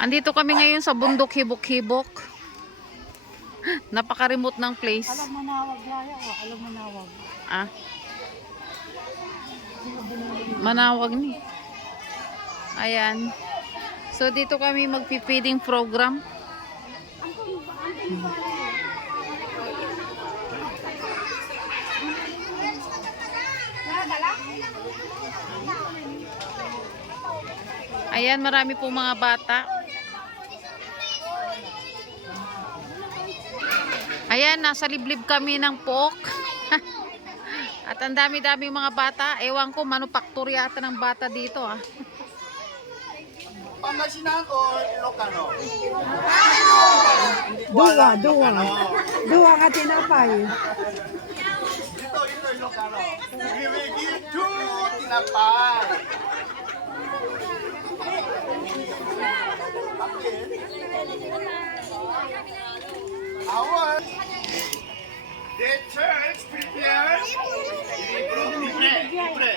Andito kami ngayon sa bundok Hibok-Hibok. Napaka-remote ng place. Alam manawag laya o alam manawag. Ah. Manawag ni. Ayan. So dito kami magpi-feeding program. Ayan, marami pong mga bata. Ayan, nasa liblib kami ng pook. At ang dami-dami mga bata. Ewan ko, manufactory yata ng bata dito ah. Pangasinan o Ilocano? Duwa ka tinapay. Ito Ilocano. We will give two tinapay. Our the church prepares libre.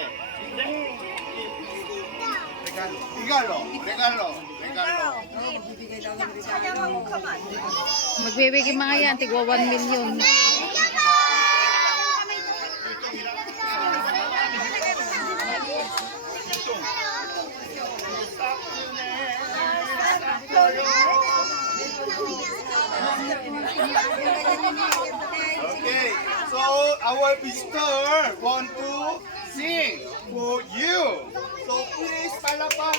Regalo. Magbibigay mga yan, tigwa 1 million. Okay, so our visitor want to sing for you. So please, palapa.